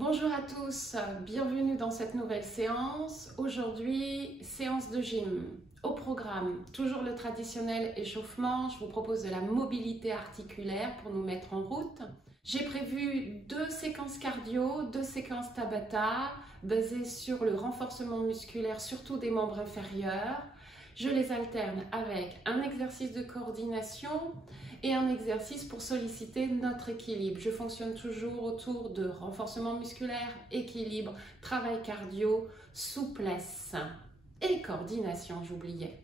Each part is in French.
Bonjour à tous, bienvenue dans cette nouvelle séance. Aujourd'hui, séance de gym. Au programme, toujours le traditionnel échauffement. Je vous propose de la mobilité articulaire pour nous mettre en route. J'ai prévu 2 séquences cardio, 2 séquences Tabata, basées sur le renforcement musculaire, surtout des membres inférieurs. Je les alterne avec un exercice de coordination et un exercice pour solliciter notre équilibre. Je fonctionne toujours autour de renforcement musculaire, équilibre, travail cardio, souplesse et coordination, j'oubliais.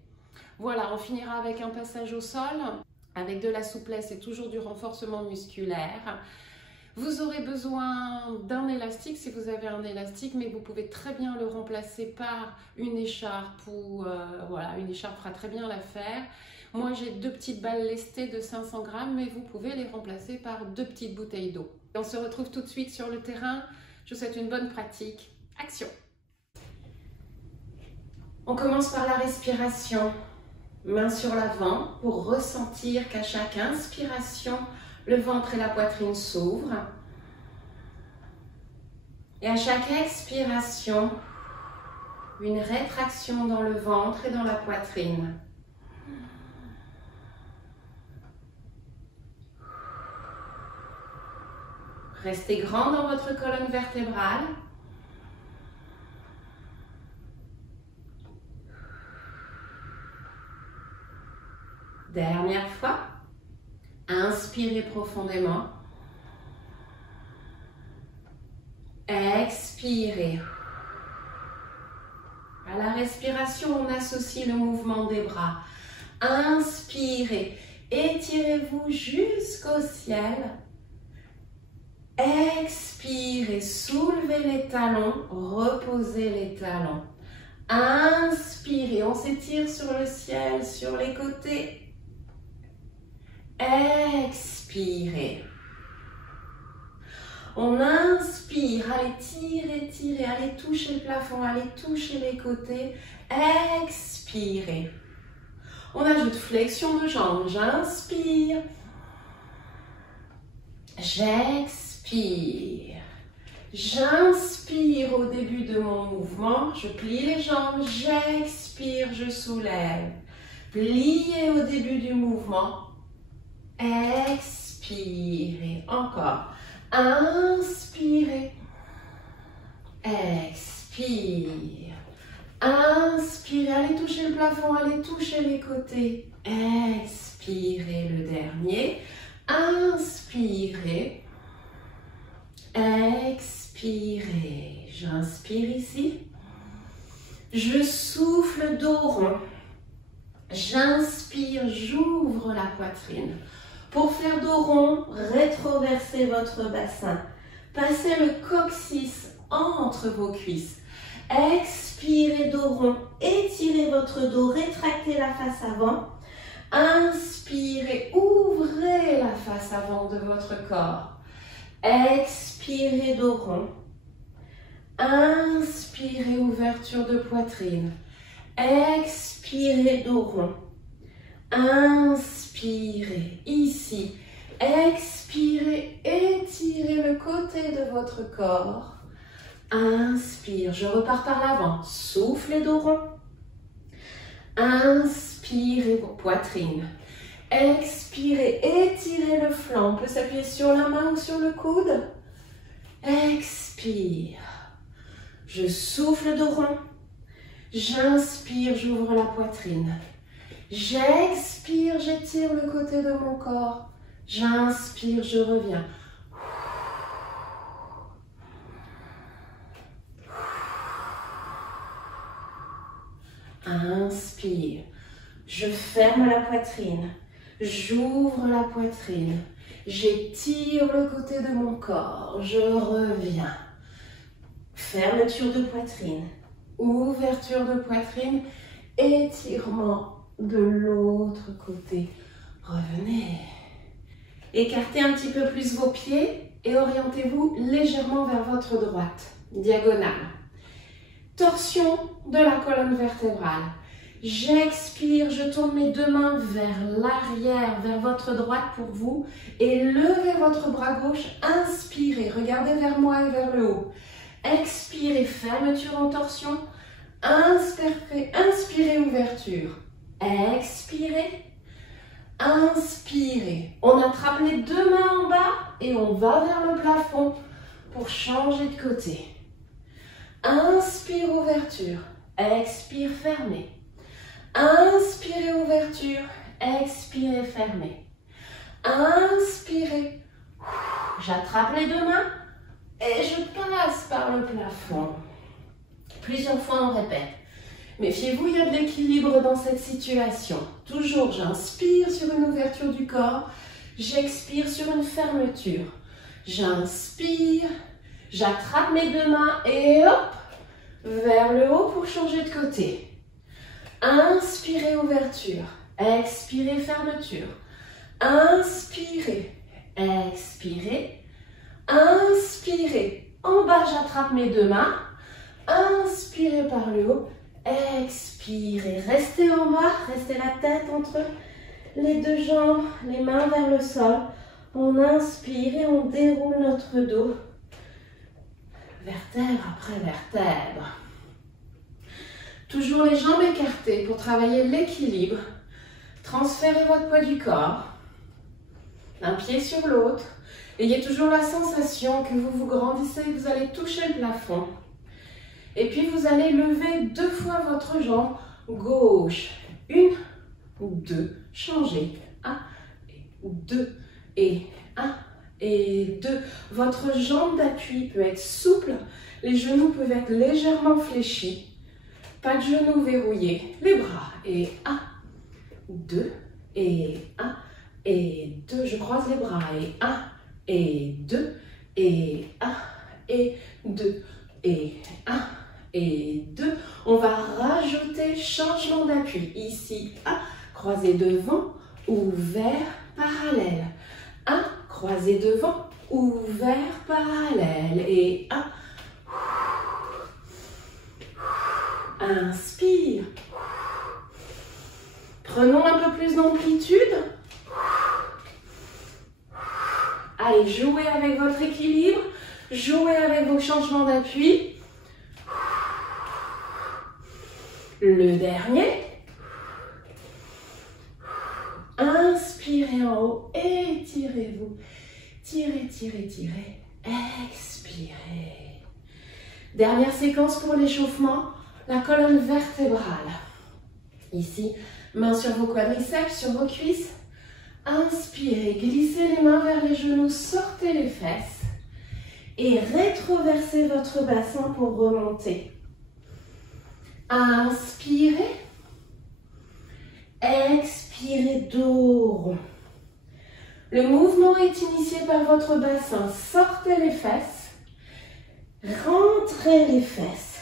Voilà, on finira avec un passage au sol, avec de la souplesse et toujours du renforcement musculaire. Vous aurez besoin d'un élastique si vous avez un élastique, mais vous pouvez très bien le remplacer par une écharpe ou voilà, une écharpe fera très bien l'affaire. Moi, j'ai 2 petites balles lestées de 500 grammes, mais vous pouvez les remplacer par 2 petites bouteilles d'eau. On se retrouve tout de suite sur le terrain. Je vous souhaite une bonne pratique. Action! On commence par la respiration. Main sur l'avant pour ressentir qu'à chaque inspiration, le ventre et la poitrine s'ouvrent. Et à chaque expiration, une rétraction dans le ventre et dans la poitrine. Restez grand dans votre colonne vertébrale. Dernière fois. Inspirez profondément. Expirez. À la respiration, on associe le mouvement des bras. Inspirez. Étirez-vous jusqu'au ciel. Expirez. Soulevez les talons. Reposez les talons. Inspirez. On s'étire sur le ciel, sur les côtés. Expirez. On inspire, allez tirer, tirer, allez toucher le plafond, allez toucher les côtés. Expirez. On ajoute flexion de jambes. J'inspire. J'expire. J'inspire au début de mon mouvement. Je plie les jambes. J'expire, je soulève. Pliez au début du mouvement. Expirez. Encore. Inspirez. Expire. Inspirez. Allez toucher le plafond. Allez toucher les côtés. Expirez le dernier. Inspirez. Expirez. J'inspire ici. Je souffle dos rond. J'inspire. J'ouvre la poitrine. Pour faire dos rond, rétroversez votre bassin. Passez le coccyx entre vos cuisses. Expirez dos rond. Étirez votre dos. Rétractez la face avant. Inspirez. Ouvrez la face avant de votre corps. Expirez dos rond. Inspirez. Ouverture de poitrine. Expirez dos rond. Inspirez ici, expirez, étirez le côté de votre corps. Inspire, je repars par l'avant, soufflez dos rond. Inspirez vos poitrines. Expirez, étirez le flanc, on peut s'appuyer sur la main ou sur le coude. Expire, je souffle dos rond. J'inspire, j'ouvre la poitrine. J'expire, j'étire le côté de mon corps. J'inspire, je reviens. Inspire, je ferme la poitrine. J'ouvre la poitrine. J'étire le côté de mon corps. Je reviens. Fermeture de poitrine. Ouverture de poitrine. Étirement de l'autre côté. Revenez. Écartez un petit peu plus vos pieds et orientez-vous légèrement vers votre droite. Diagonale. Torsion de la colonne vertébrale. J'expire, je tourne mes deux mains vers l'arrière, vers votre droite pour vous. Et levez votre bras gauche, inspirez, regardez vers moi et vers le haut. Expirez, fermeture en torsion. Inspirez, inspirez, ouverture. Expirez, inspirez. On attrape les deux mains en bas et on va vers le plafond pour changer de côté. Inspire, ouverture. Expire, fermez. Inspirez, ouverture. Expirez, fermez. Inspirez. J'attrape les deux mains et je passe par le plafond. Plusieurs fois, on répète. Méfiez-vous, il y a de l'équilibre dans cette situation. Toujours, j'inspire sur une ouverture du corps. J'expire sur une fermeture. J'inspire. J'attrape mes deux mains et hop, vers le haut pour changer de côté. Inspirez, ouverture. Expirez, fermeture. Inspirez, expirez, inspirez. En bas, j'attrape mes deux mains. Inspirez par le haut. Expirez. Restez en bas. Restez la tête entre les deux jambes. Les mains vers le sol. On inspire et on déroule notre dos. Vertèbre après vertèbre. Toujours les jambes écartées pour travailler l'équilibre. Transférez votre poids du corps. Un pied sur l'autre. Ayez toujours la sensation que vous vous grandissez et que vous allez toucher le plafond. Et puis vous allez lever deux fois votre jambe gauche. Une ou deux. Changez. Un et deux et un et deux. Votre jambe d'appui peut être souple. Les genoux peuvent être légèrement fléchis. Pas de genoux verrouillés. Les bras. Et un, deux et un et deux. Je croise les bras. Et un et deux et un et deux et un et deux. On va rajouter changement d'appui. Ici, un, croisé devant, ouvert, parallèle. Un, croisé devant, ouvert, parallèle. Et un. Inspire. Prenons un peu plus d'amplitude. Allez, jouez avec votre équilibre. Jouez avec vos changements d'appui. Le dernier. Inspirez en haut. Étirez-vous. Tirez, tirez, tirez. Expirez. Dernière séquence pour l'échauffement. La colonne vertébrale. Ici, mains sur vos quadriceps, sur vos cuisses. Inspirez, glissez les mains vers les genoux, sortez les fesses. Et rétroversez votre bassin pour remonter. Inspirez. Expirez, dos rond. Le mouvement est initié par votre bassin. Sortez les fesses. Rentrez les fesses.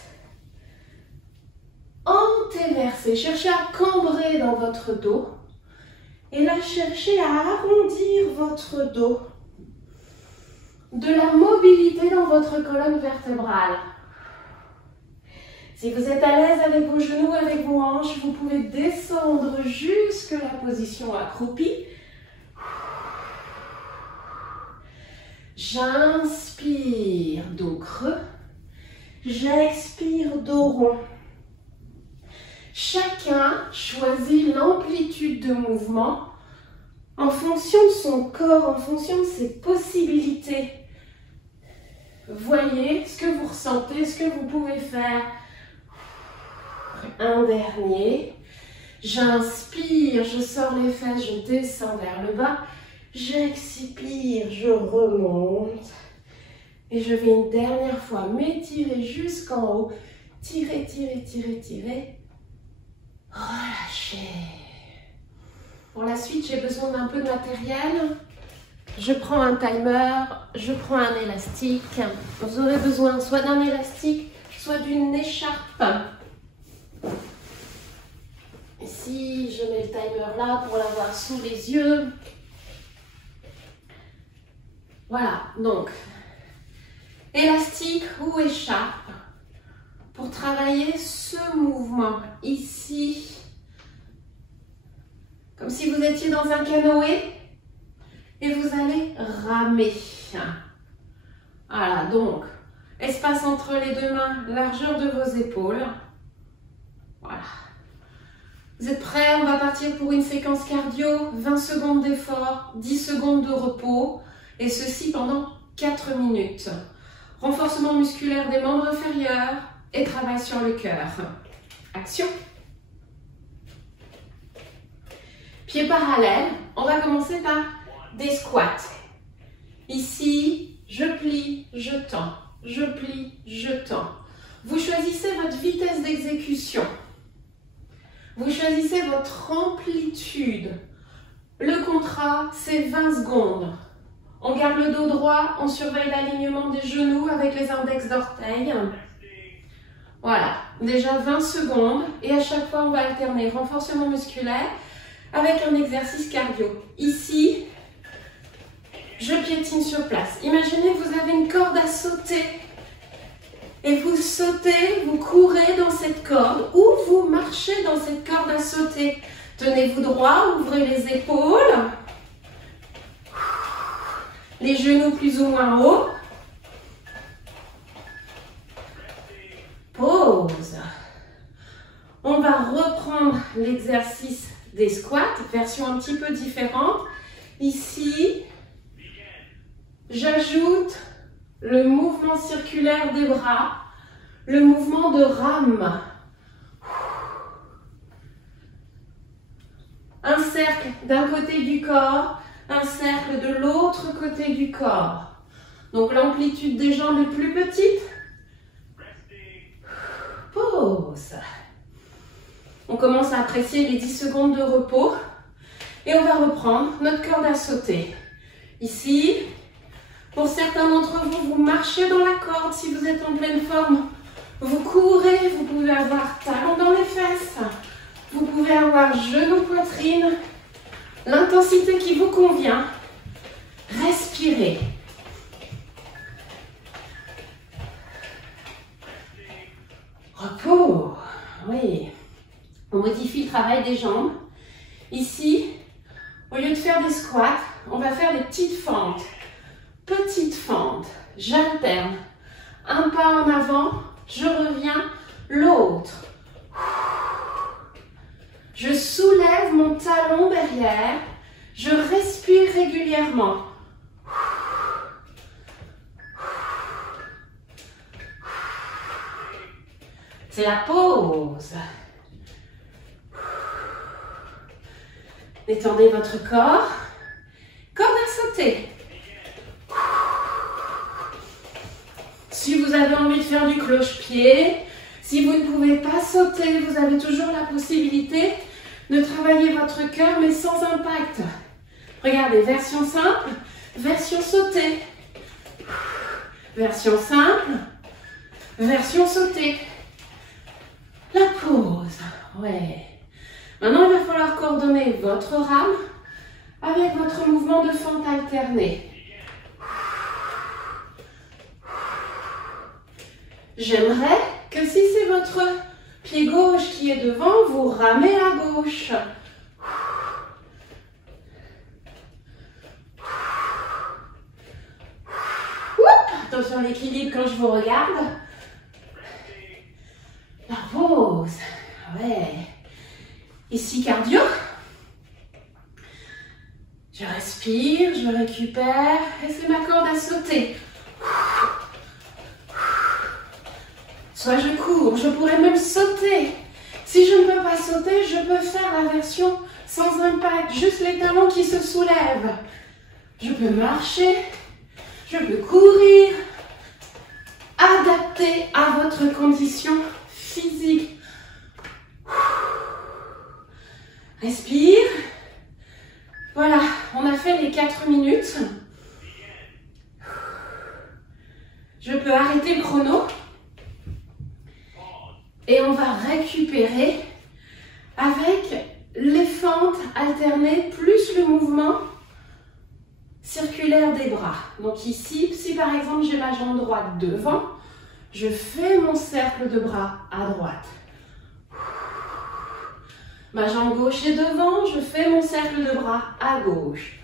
Antéversez, cherchez à cambrer dans votre dos. Et là, cherchez à arrondir votre dos. De la mobilité dans votre colonne vertébrale. Si vous êtes à l'aise avec vos genoux, avec vos hanches, vous pouvez descendre jusque la position accroupie. J'inspire, dos creux. J'expire, dos rond. Chacun choisit l'amplitude de mouvement en fonction de son corps, en fonction de ses possibilités. Voyez ce que vous ressentez, ce que vous pouvez faire. Un dernier. J'inspire, je sors les fesses, je descends vers le bas. J'expire, je remonte. Et je vais une dernière fois m'étirer jusqu'en haut. Tirez, tirez, tirez, tirez. Relâchez. Pour la suite, j'ai besoin d'un peu de matériel. Je prends un timer, je prends un élastique. Vous aurez besoin soit d'un élastique, soit d'une écharpe. Ici, je mets le timer là pour l'avoir sous les yeux. Voilà, donc, élastique ou écharpe pour travailler ce mouvement. Ici, comme si vous étiez dans un canoë et vous allez ramer. Voilà, donc, espace entre les deux mains, largeur de vos épaules. Voilà. Vous êtes prêts? On va partir pour une séquence cardio, 20 secondes d'effort, 10 secondes de repos, et ceci pendant 4 minutes. Renforcement musculaire des membres inférieurs et travail sur le cœur. Action! Pieds parallèles, on va commencer par des squats. Ici, je plie, je tends, je plie, je tends. Vous choisissez votre vitesse d'exécution. Vous choisissez votre amplitude. Le contrat, c'est 20 secondes. On garde le dos droit, on surveille l'alignement des genoux avec les index d'orteils. Voilà, déjà 20 secondes. Et à chaque fois, on va alterner renforcement musculaire avec un exercice cardio. Ici, je piétine sur place. Imaginez que vous avez une corde à sauter. Et vous sautez, vous courez dans cette corde ou vous marchez dans cette corde à sauter. Tenez-vous droit, ouvrez les épaules. Les genoux plus ou moins hauts. Pause. On va reprendre l'exercice des squats, version un petit peu différente. Ici, j'ajoute le mouvement circulaire des bras, le mouvement de rame. Un cercle d'un côté du corps, un cercle de l'autre côté du corps. Donc l'amplitude des jambes est plus petite. Pause. On commence à apprécier les 10 secondes de repos. Et on va reprendre notre corde à sauter. Ici, pour certains d'entre vous, vous marchez dans la corde si vous êtes en pleine forme. Vous courez, vous pouvez avoir talons dans les fesses. Vous pouvez avoir genou, poitrine. L'intensité qui vous convient. Respirez. Repos. Oui. On modifie le travail des jambes. Ici, au lieu de faire des squats, on va faire des petites fentes. Petites fentes. J'alterne. Un pas en avant, je reviens, l'autre. Je soulève mon talon derrière. Je respire régulièrement. C'est la pause. Détendez votre corps. Corde à sauter. Si vous avez envie de faire du cloche-pied, si vous ne pouvez pas sauter, vous avez toujours la possibilité de travailler votre cœur, mais sans impact. Regardez, version simple, version sautée. Version simple, version sautée. La pause. Ouais. Maintenant, il va falloir coordonner votre rame avec votre mouvement de fente alterné. J'aimerais que si c'est votre pied gauche qui est devant, vous ramez à gauche. Attention à l'équilibre quand je vous regarde. La pause. Ouais. Ici, cardio. Je respire, je récupère. Et c'est ma corde à sauter. Soit je cours, je pourrais même sauter. Si je ne peux pas sauter, je peux faire la version sans impact, juste les talons qui se soulèvent. Je peux marcher, je peux courir, adapté à votre condition physique. Respire. Voilà, on a fait les 4 minutes. Je peux arrêter le chrono. Et on va récupérer avec les fentes alternées plus le mouvement circulaire des bras. Donc ici, si par exemple j'ai ma jambe droite devant, je fais mon cercle de bras à droite. Ma jambe gauche est devant, je fais mon cercle de bras à gauche.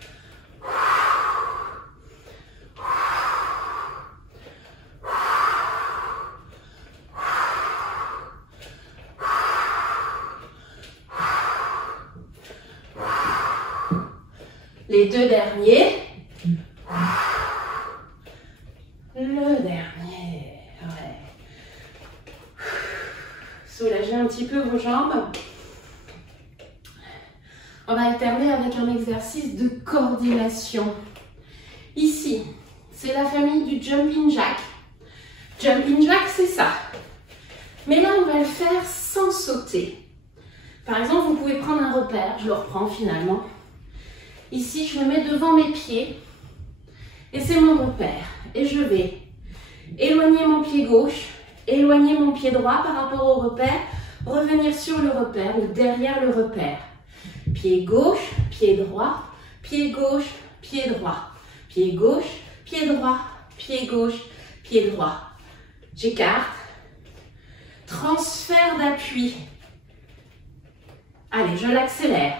Les deux derniers. Le dernier. Ouais. Soulagez un petit peu vos jambes. On va alterner avec un exercice de coordination. Ici, c'est la famille du jumping jack. Jumping jack, c'est ça. Mais là, on va le faire sans sauter. Par exemple, vous pouvez prendre un repère. Je le reprends finalement. Ici, je le mets devant mes pieds. Et c'est mon repère. Et je vais éloigner mon pied gauche, éloigner mon pied droit par rapport au repère, revenir sur le repère ou derrière le repère. Pied gauche, pied droit, pied gauche, pied droit. Pied gauche, pied droit, pied gauche, pied droit. J'écarte. Transfert d'appui. Allez, je l'accélère.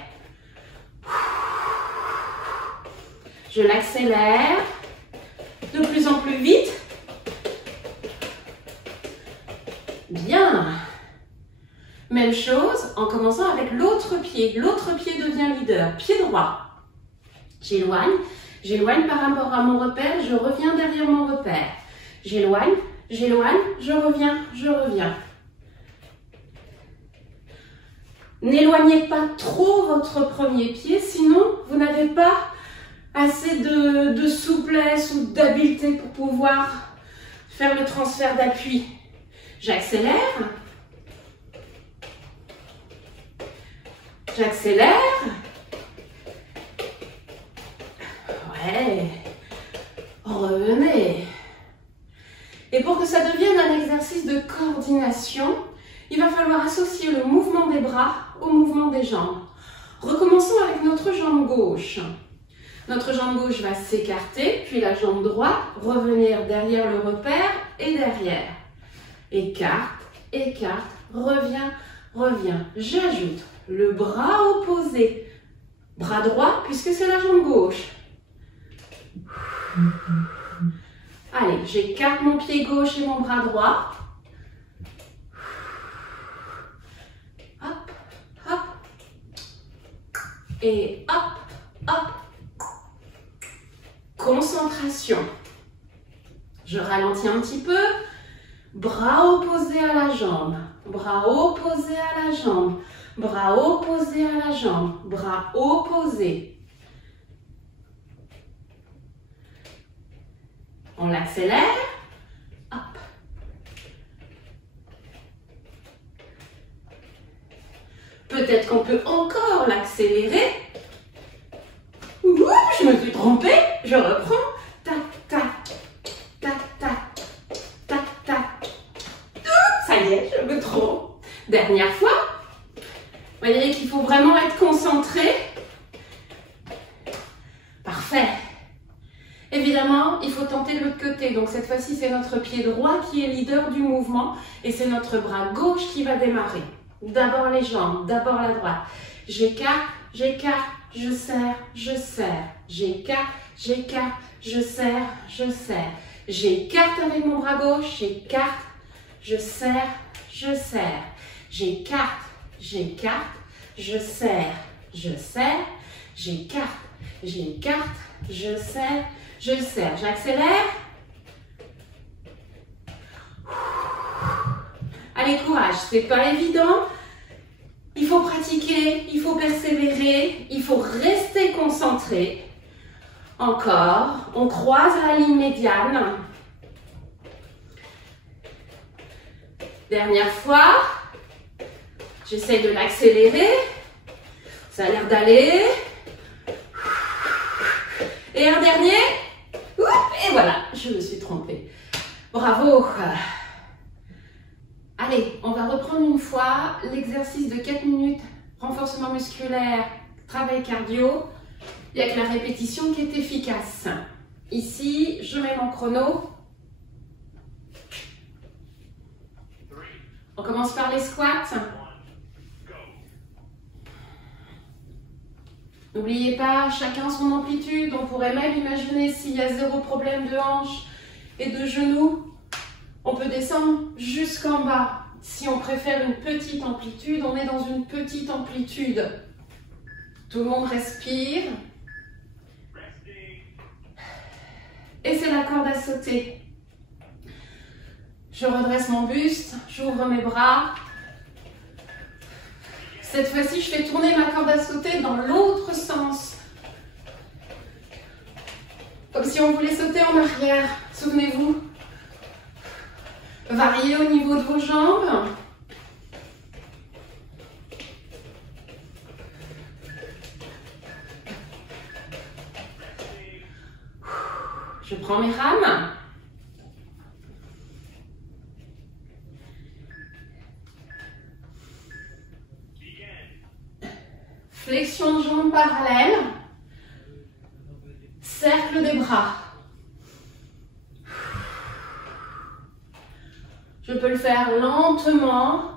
Je l'accélère de plus en plus vite. Bien. Même chose en commençant avec l'autre pied. L'autre pied devient leader. Pied droit. J'éloigne. J'éloigne par rapport à mon repère. Je reviens derrière mon repère. J'éloigne. J'éloigne. Je reviens. Je reviens. N'éloignez pas trop votre premier pied, sinon vous n'avez pas assez de souplesse ou d'habileté pour pouvoir faire le transfert d'appui. J'accélère. J'accélère. Ouais. Revenez. Et pour que ça devienne un exercice de coordination, il va falloir associer le mouvement des bras au mouvement des jambes. Recommençons avec notre jambe gauche. Notre jambe gauche va s'écarter, puis la jambe droite, revenir derrière le repère et derrière. Écarte, écarte, reviens, reviens. J'ajoute le bras opposé. Bras droit, puisque c'est la jambe gauche. Allez, j'écarte mon pied gauche et mon bras droit. Hop, hop. Et hop, hop. Concentration. Je ralentis un petit peu. Bras opposés à la jambe. Bras opposés à la jambe. Bras opposés à la jambe. Bras opposés. On l'accélère. Hop. Peut-être qu'on peut encore l'accélérer. Ouh, je me suis trompée. Je reprends. Tac, tac, tac, tac, tac, tac. Ça y est, je me trompe. Dernière fois. Vous voyez qu'il faut vraiment être concentré. Parfait. Évidemment, il faut tenter de l'autre côté. Donc cette fois-ci, c'est notre pied droit qui est leader du mouvement et c'est notre bras gauche qui va démarrer. D'abord les jambes, d'abord la droite. J'écarte, j'écarte, je serre, je serre. J'écarte, j'écarte, je serre, je serre. J'écarte avec mon bras gauche, j'écarte, je serre, je serre. J'écarte, j'écarte, je serre, je serre. J'écarte, j'écarte, je serre, je serre. J'accélère. Allez, courage, c'est pas évident. Il faut pratiquer, il faut persévérer, il faut rester concentré. Encore, on croise la ligne médiane. Dernière fois, j'essaie de l'accélérer. Ça a l'air d'aller. Et un dernier. Et voilà, je me suis trompée. Bravo. Allez, on va reprendre une fois l'exercice de 4 minutes, renforcement musculaire, travail cardio. Il n'y a que la répétition qui est efficace. Ici, je mets mon chrono. On commence par les squats. N'oubliez pas, chacun son amplitude. On pourrait même imaginer s'il y a 0 problème de hanche et de genou, on peut descendre jusqu'en bas. Si on préfère une petite amplitude, on est dans une petite amplitude. Tout le monde respire. Et c'est la corde à sauter. Je redresse mon buste, j'ouvre mes bras. Cette fois-ci, je fais tourner ma corde à sauter dans l'autre sens. Comme si on voulait sauter en arrière. Souvenez-vous. Variez au niveau de vos jambes. Je prends mes rames. Flexion de jambes parallèle. Cercle des bras. Je peux le faire lentement.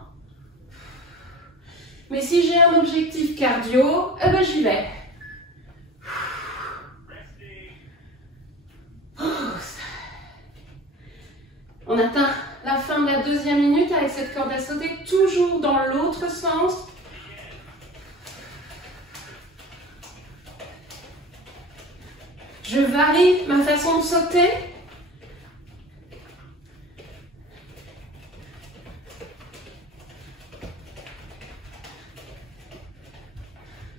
Mais si j'ai un objectif cardio, eh ben j'y vais. On atteint la fin de la deuxième minute avec cette corde à sauter, toujours dans l'autre sens. Je varie ma façon de sauter.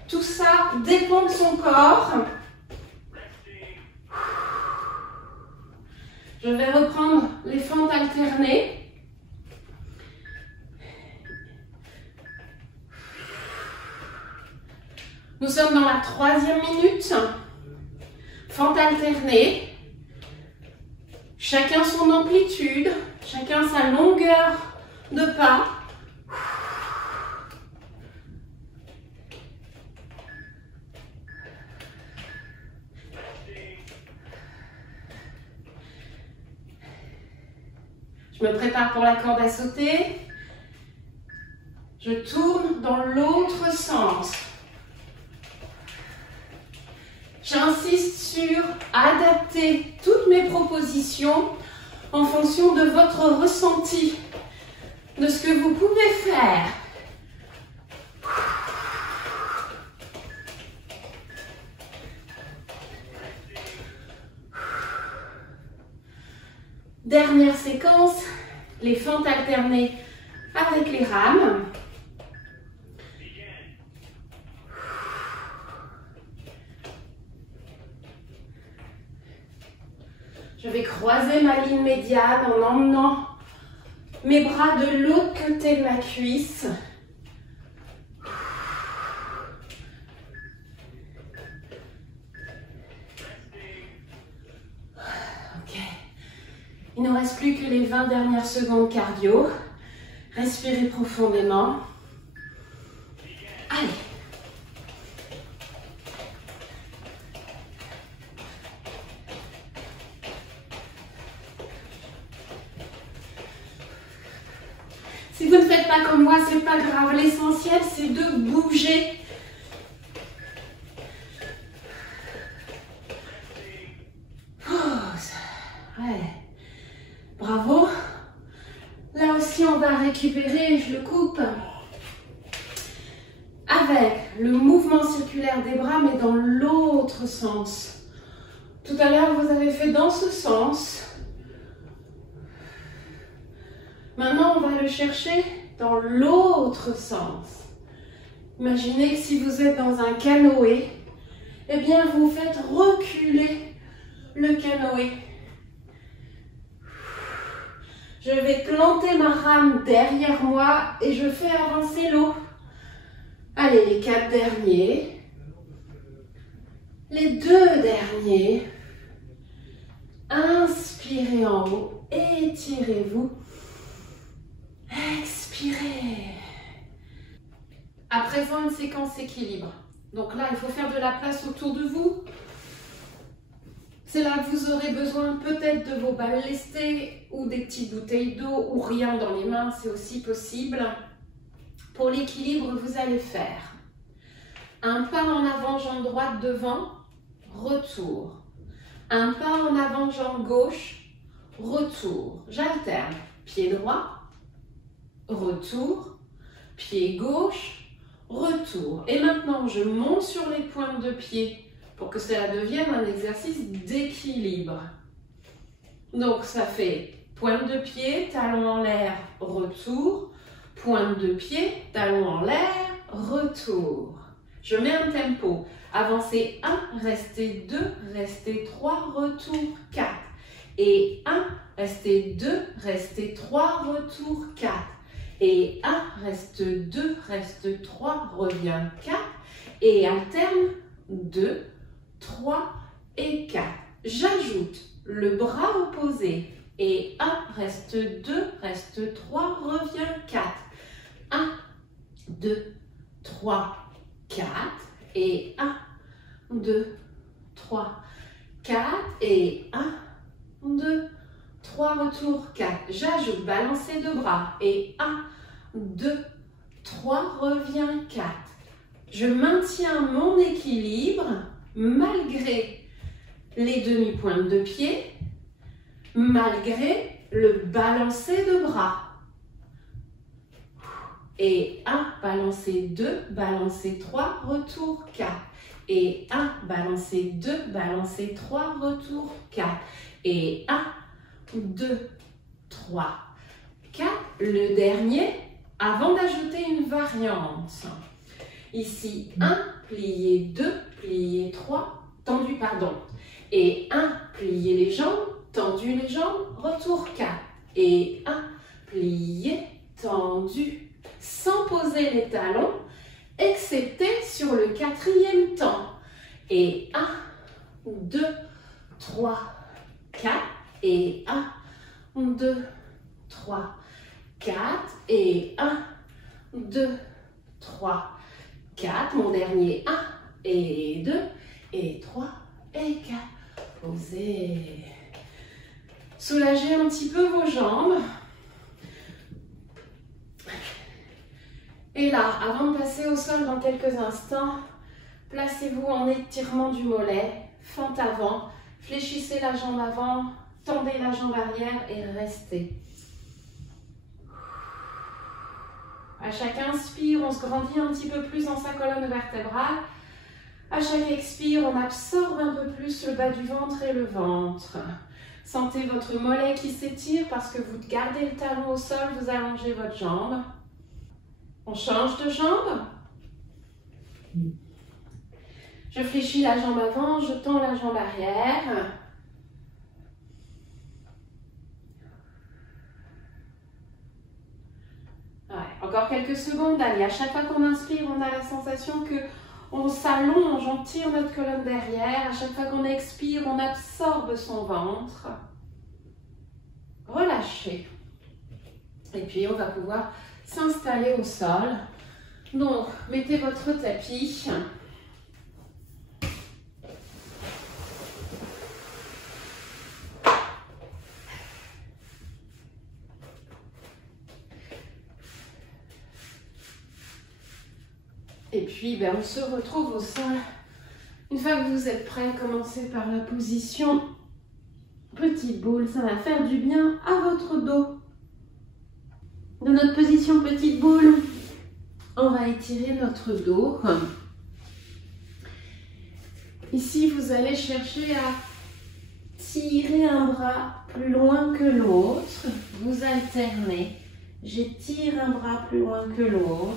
Tout ça dépend de son corps. Je vais reprendre les fentes alternées. Nous sommes dans la troisième minute. Fente alternée. Chacun son amplitude, chacun sa longueur de pas. Je me prépare pour la corde à sauter. Je tourne dans l'autre sens. J'insiste sur adapter toutes mes propositions en fonction de votre ressenti, de ce que vous pouvez faire. Dernière séquence, les fentes alternées avec les rames. Je vais croiser ma ligne médiane en emmenant mes bras de l'autre côté de ma cuisse. Ok. Il ne nous reste plus que les 20 dernières secondes cardio. Respirez profondément. Allez. Si vous ne faites pas comme moi, c'est pas grave. L'essentiel, c'est de bouger. Ouais. Bravo. Là aussi, on va récupérer, je le coupe. Avec le mouvement circulaire des bras, mais dans l'autre sens. Tout à l'heure, vous avez fait dans ce sens. Maintenant, on va le chercher dans l'autre sens. Imaginez que si vous êtes dans un canoë, eh bien, vous faites reculer le canoë. Je vais planter ma rame derrière moi et je fais avancer l'eau. Allez, les 4 derniers. Les 2 derniers. Inspirez en haut, étirez-vous. Expirez. À présent, une séquence équilibre. Donc là, il faut faire de la place autour de vous. C'est là que vous aurez besoin peut-être de vos balles lestées ou des petites bouteilles d'eau ou rien dans les mains, c'est aussi possible. Pour l'équilibre, vous allez faire Un pas en avant, jambe droite devant, retour. Un pas en avant, jambe gauche, retour. J'alterne. Pied droit, retour. Pied gauche, retour. Et maintenant, je monte sur les pointes de pied pour que cela devienne un exercice d'équilibre. Donc, ça fait pointe de pied, talon en l'air, retour. Pointe de pied, talon en l'air, retour. Je mets un tempo. Avancez 1, restez 2, restez 3, retour 4. Et 1, restez 2, restez 3, retour 4. Et 1, reste 2, reste 3, revient 4. Et alterne 2, 3 et 4. J'ajoute le bras opposé. Et 1, reste 2, reste 3, revient 4. 1, 2, 3, 4. Et 1, 2, 3, 4. Et 1, 2, 3, retour 4. J'ajoute balancer de bras. Et 1, 2, 3, revient 4. Je maintiens mon équilibre malgré les demi-pointes de pied, malgré le balancer de bras. Et 1, balancer 2, balancer 3, retour 4. Et 1, balancer 2, balancer 3, retour 4. Et 1, 2, 3, 4. Le dernier, avant d'ajouter une variante. Ici, 1, plié 2, plié 3, tendu, pardon. Et 1, plié les jambes, tendu les jambes, retour 4. Et 1, plié, tendu, sans poser les talons, excepté sur le quatrième temps. Et 1, 2, 3, 4. Et 1, 2, 3, 4. Et 1, 2, 3, 4. Mon dernier, 1 et 2 et 3 et 4. Posez. Soulagez un petit peu vos jambes. Et là, avant de passer au sol dans quelques instants, placez-vous en étirement du mollet, fente avant, fléchissez la jambe avant, tendez la jambe arrière et restez. À chaque inspire, on se grandit un petit peu plus dans sa colonne vertébrale. À chaque expire, on absorbe un peu plus le bas du ventre et le ventre. Sentez votre mollet qui s'étire parce que vous gardez le talon au sol, vous allongez votre jambe. On change de jambe. Je fléchis la jambe avant, je tends la jambe arrière. Ouais, encore quelques secondes. Allez, à chaque fois qu'on inspire, on a la sensation que on s'allonge, on tire notre colonne derrière. À chaque fois qu'on expire, on absorbe son ventre. Relâchez. Et puis, on va pouvoir s'installer au sol. Donc, mettez votre tapis. Et puis, on se retrouve au sol. Une fois que vous êtes prêts, commencez par la position petite boule. Ça va faire du bien à votre dos. De notre position petite boule, on va étirer notre dos. Ici, vous allez chercher à tirer un bras plus loin que l'autre. Vous alternez. J'étire un bras plus loin que l'autre.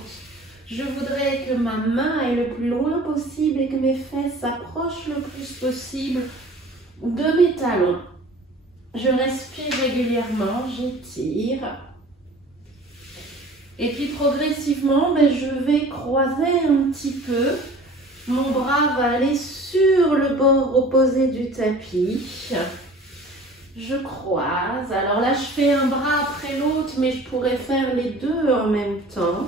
Je voudrais que ma main aille le plus loin possible et que mes fesses s'approchent le plus possible de mes talons. Je respire régulièrement, j'étire. Et puis progressivement, je vais croiser un petit peu. Mon bras va aller sur le bord opposé du tapis. Je croise. Alors là, je fais un bras après l'autre, mais je pourrais faire les deux en même temps.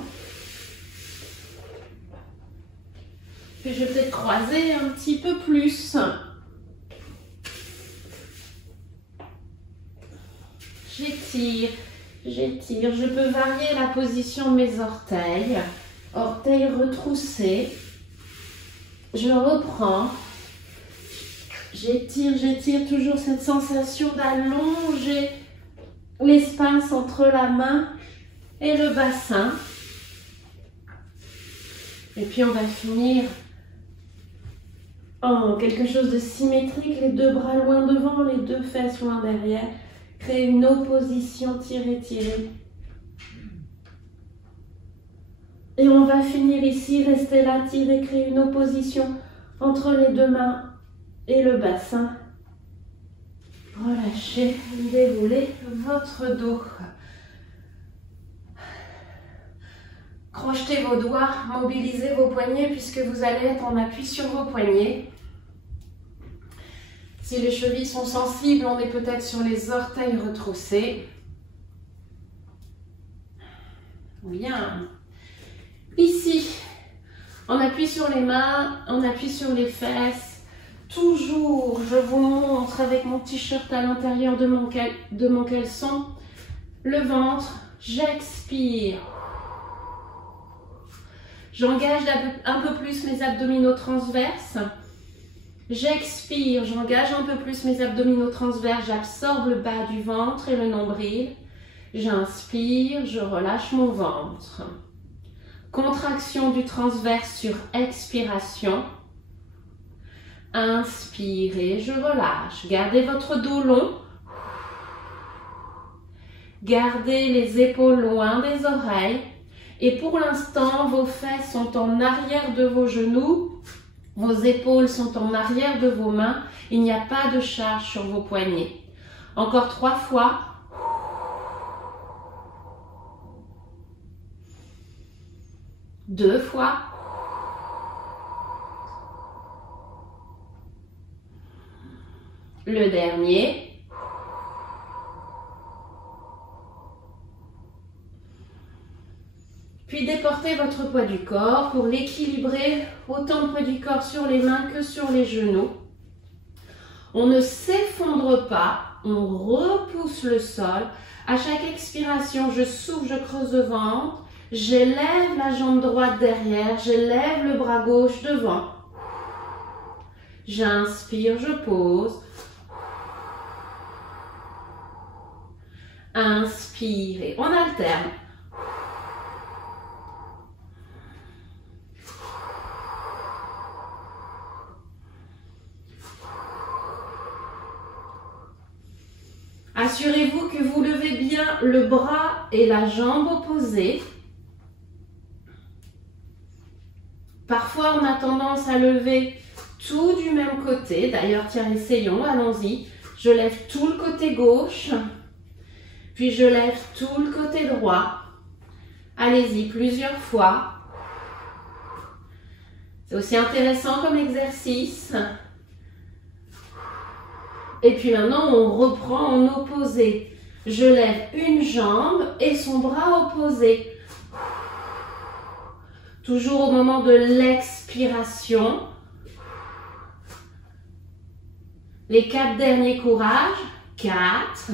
Puis je vais peut-être croiser un petit peu plus. J'étire, j'étire. Je peux varier la position de mes orteils. Orteils retroussés. Je reprends. J'étire toujours cette sensation d'allonger l'espace entre la main et le bassin. Et puis on va finir en quelque chose de symétrique, les deux bras loin devant, les deux fesses loin derrière. Créer une opposition, tirer, tirer. Et on va finir ici, rester là, tirer, créer une opposition entre les deux mains et le bassin. Relâchez, déroulez votre dos. Crochetez vos doigts, mobilisez vos poignets puisque vous allez être en appui sur vos poignets. Si les chevilles sont sensibles, on est peut-être sur les orteils retroussés. Bien. Ici, on appuie sur les mains, on appuie sur les fesses. Toujours, je vous montre avec mon t-shirt à l'intérieur de mon caleçon, le ventre, j'expire. J'engage un peu plus mes abdominaux transverses. J'expire, j'engage un peu plus mes abdominaux transverses, j'absorbe le bas du ventre et le nombril. J'inspire, je relâche mon ventre. Contraction du transverse sur expiration. Inspirez, je relâche. Gardez votre dos long. Gardez les épaules loin des oreilles. Et pour l'instant, vos fesses sont en arrière de vos genoux. Vos épaules sont en arrière de vos mains. Il n'y a pas de charge sur vos poignets. Encore 3 fois. Deux fois. Le dernier. Puis déportez votre poids du corps pour l'équilibrer, autant de poids du corps sur les mains que sur les genoux. On ne s'effondre pas, on repousse le sol. À chaque expiration, je souffle, je creuse le ventre. J'élève la jambe droite derrière, j'élève le bras gauche devant. J'inspire, je pose. Inspirez, on alterne. Assurez-vous que vous levez bien le bras et la jambe opposée. Parfois, on a tendance à lever tout du même côté. D'ailleurs, tiens, essayons, allons-y. Je lève tout le côté gauche, puis je lève tout le côté droit. Allez-y, plusieurs fois. C'est aussi intéressant comme exercice. Et puis maintenant, on reprend en opposé. Je lève une jambe et son bras opposé. Toujours au moment de l'expiration. Les 4 derniers courages. 4,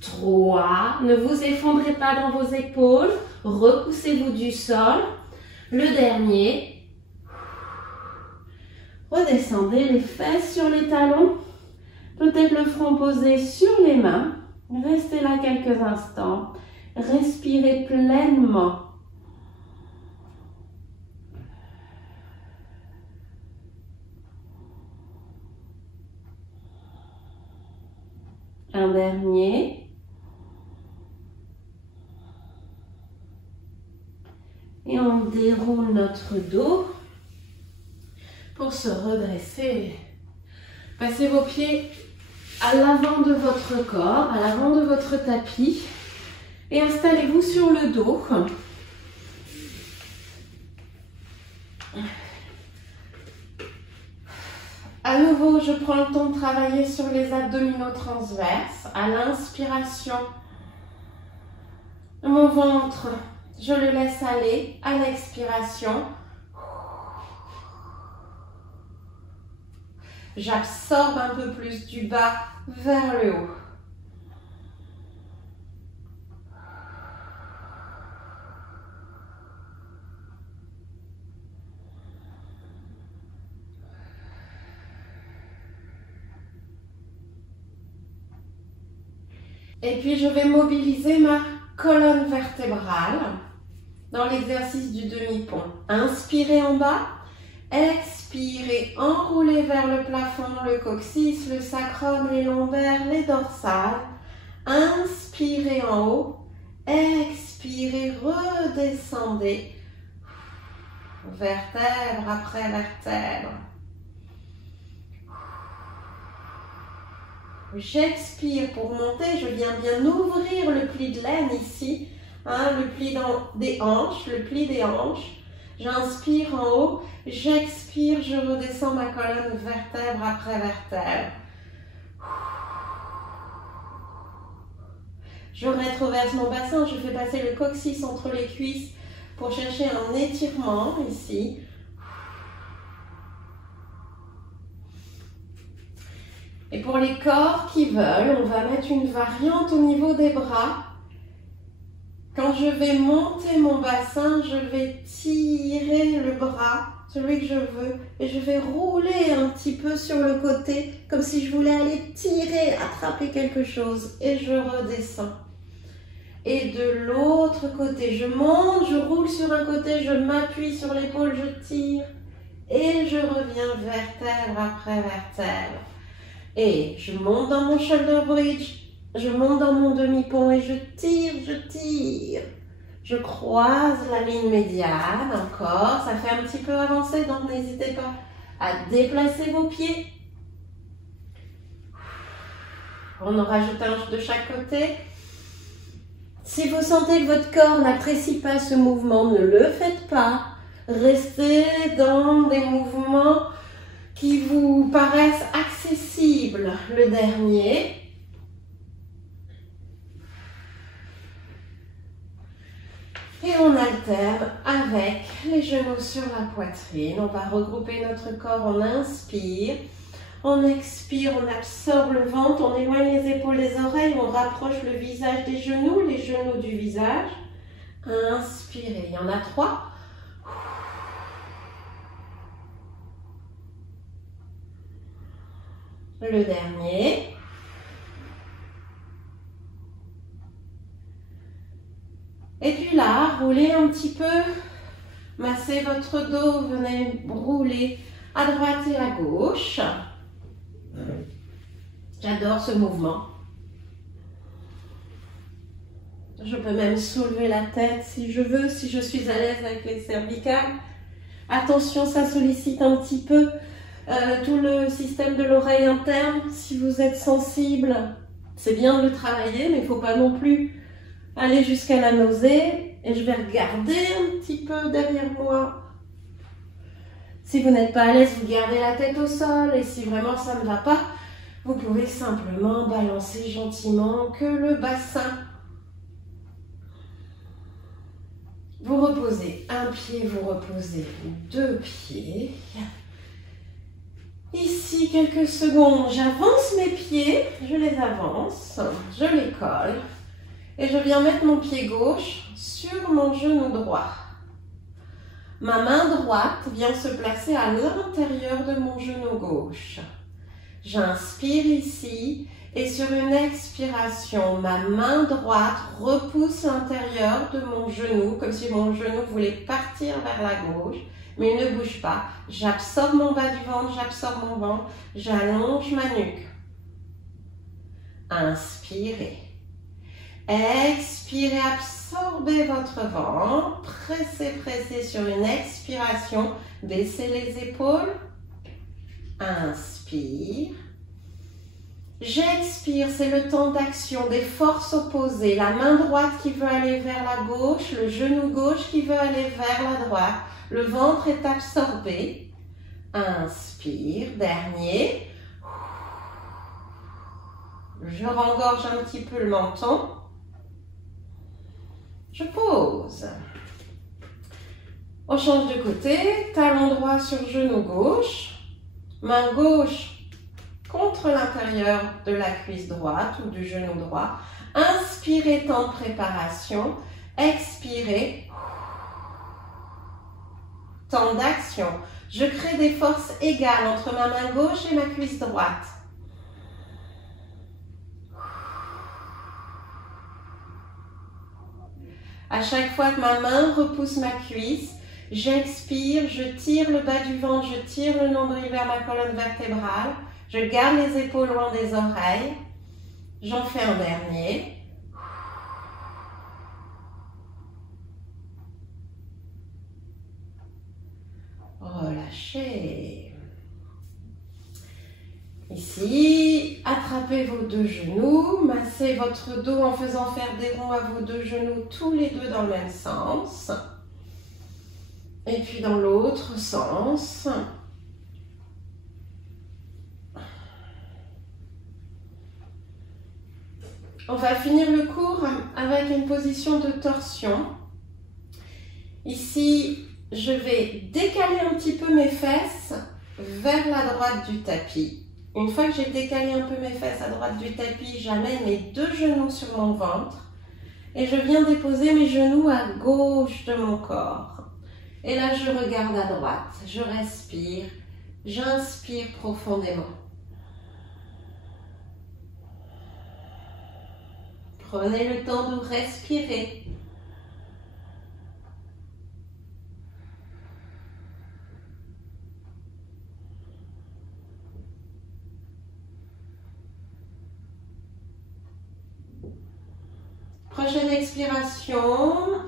3. Ne vous effondrez pas dans vos épaules. Repoussez-vous du sol. Le dernier. Redescendez les fesses sur les talons. Peut-être le front posé sur les mains. Restez là quelques instants. Respirez pleinement. Un dernier. Et on déroule notre dos pour se redresser. Passez vos pieds à l'avant de votre corps, à l'avant de votre tapis et installez-vous sur le dos. À nouveau, je prends le temps de travailler sur les abdominaux transverses. À l'inspiration, mon ventre, je le laisse aller. À l'expiration, j'absorbe un peu plus du bas vers le haut. Et puis je vais mobiliser ma colonne vertébrale dans l'exercice du demi-pont. Inspirez en bas, expirez, enroulez vers le plafond, le coccyx, le sacrum, les lombaires, les dorsales. Inspirez en haut, expirez, redescendez, vertèbre après vertèbre. J'expire pour monter, je viens bien ouvrir le pli de l'aine ici, hein, le pli des hanches, le pli des hanches. J'inspire en haut, j'expire, je redescends ma colonne vertèbre après vertèbre. Je rétroverse mon bassin, je fais passer le coccyx entre les cuisses pour chercher un étirement ici. Et pour les corps qui veulent, on va mettre une variante au niveau des bras. Quand je vais monter mon bassin, je vais tirer le bras, celui que je veux, et je vais rouler un petit peu sur le côté, comme si je voulais aller tirer, attraper quelque chose, et je redescends. Et de l'autre côté, je monte, je roule sur un côté, je m'appuie sur l'épaule, je tire, et je reviens vertèbre après vertèbre. Et je monte dans mon shoulder bridge, je monte dans mon demi-pont et je tire, je tire. Je croise la ligne médiane encore, ça fait un petit peu avancer, donc n'hésitez pas à déplacer vos pieds. On en rajoute un de chaque côté. Si vous sentez que votre corps n'apprécie pas ce mouvement, ne le faites pas. Restez dans des mouvements qui vous paraissent accessibles. Le dernier. Et on alterne avec les genoux sur la poitrine. On va regrouper notre corps, on inspire. On expire, on absorbe le ventre, on éloigne les épaules des oreilles, on rapproche le visage des genoux, les genoux du visage. Inspirez, il y en a 3. Le dernier. Et puis là, roulez un petit peu, massez votre dos, venez rouler à droite et à gauche. J'adore ce mouvement. Je peux même soulever la tête si je veux, si je suis à l'aise avec les cervicales. Attention, ça sollicite un petit peu tout le système de l'oreille interne. Si vous êtes sensible, c'est bien de le travailler, mais il ne faut pas non plus aller jusqu'à la nausée. Et je vais regarder un petit peu derrière moi. Si vous n'êtes pas à l'aise, vous gardez la tête au sol. Et si vraiment ça ne va pas, vous pouvez simplement balancer gentiment que le bassin. Vous reposez un pied, vous reposez 2 pieds. Ici, quelques secondes, j'avance mes pieds, je les avance, je les colle. Et je viens mettre mon pied gauche sur mon genou droit. Ma main droite vient se placer à l'intérieur de mon genou gauche. J'inspire ici et sur une expiration, ma main droite repousse l'intérieur de mon genou, comme si mon genou voulait partir vers la gauche, mais il ne bouge pas. J'absorbe mon bas du ventre, j'absorbe mon ventre, j'allonge ma nuque. Inspirez. Expirez, absorbez votre ventre, pressez, pressez sur une expiration, baissez les épaules. Inspire. J'expire, c'est le temps d'action, des forces opposées. La main droite qui veut aller vers la gauche, le genou gauche qui veut aller vers la droite. Le ventre est absorbé. Inspire, dernier. Je rengorge un petit peu le menton. Je pose. On change de côté, talon droit sur genou gauche. Main gauche contre l'intérieur de la cuisse droite ou du genou droit. Inspirez, temps de préparation. Expirez, temps d'action. Je crée des forces égales entre ma main gauche et ma cuisse droite. À chaque fois que ma main repousse ma cuisse, j'expire, je tire le bas du ventre, je tire le nombril vers ma colonne vertébrale. Je garde les épaules loin des oreilles. J'en fais un dernier. Relâchez. Ici, attrapez vos deux genoux, massez votre dos en faisant faire des ronds à vos deux genoux, tous les deux dans le même sens. Et puis dans l'autre sens. On va finir le cours avec une position de torsion. Ici, je vais décaler un petit peu mes fesses vers la droite du tapis. Une fois que j'ai décalé un peu mes fesses à droite du tapis, j'amène mes deux genoux sur mon ventre et je viens déposer mes genoux à gauche de mon corps. Et là, je regarde à droite, je respire, j'inspire profondément. Prenez le temps de respirer. Prochaine expiration,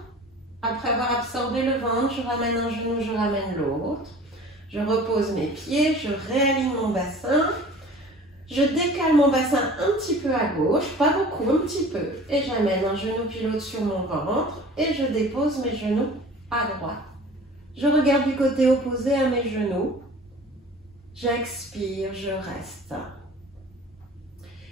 après avoir absorbé le ventre, je ramène un genou, je ramène l'autre. Je repose mes pieds, je réaligne mon bassin. Je décale mon bassin un petit peu à gauche, pas beaucoup, un petit peu. Et j'amène un genou puis l'autre sur mon ventre et je dépose mes genoux à droite. Je regarde du côté opposé à mes genoux. J'expire, je reste.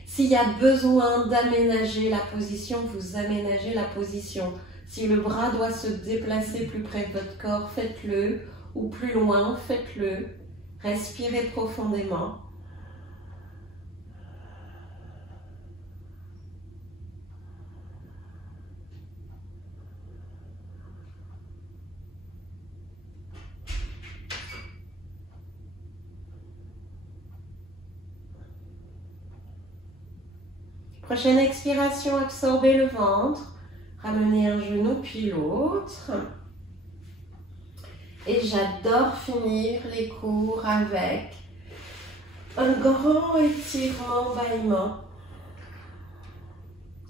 S'il y a besoin d'aménager la position, vous aménagez la position. Si le bras doit se déplacer plus près de votre corps, faites-le. Ou plus loin, faites-le. Respirez profondément. Prochaine expiration, absorbez le ventre. Ramenez un genou puis l'autre. Et j'adore finir les cours avec un grand étirement, bâillement.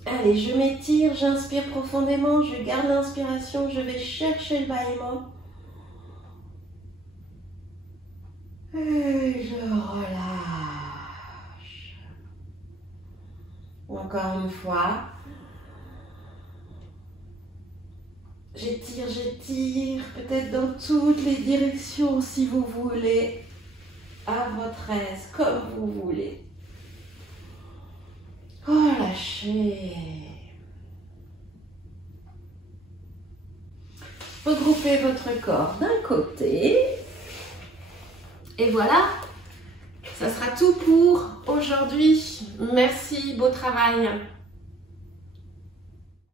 Allez, je m'étire, j'inspire profondément, je garde l'inspiration, je vais chercher le bâillement. Et je relâche. Encore une fois. J'étire, peut-être dans toutes les directions si vous voulez, à votre aise, comme vous voulez. Relâchez. Regroupez votre corps d'un côté. Et voilà, ça sera tout pour aujourd'hui. Merci, beau travail.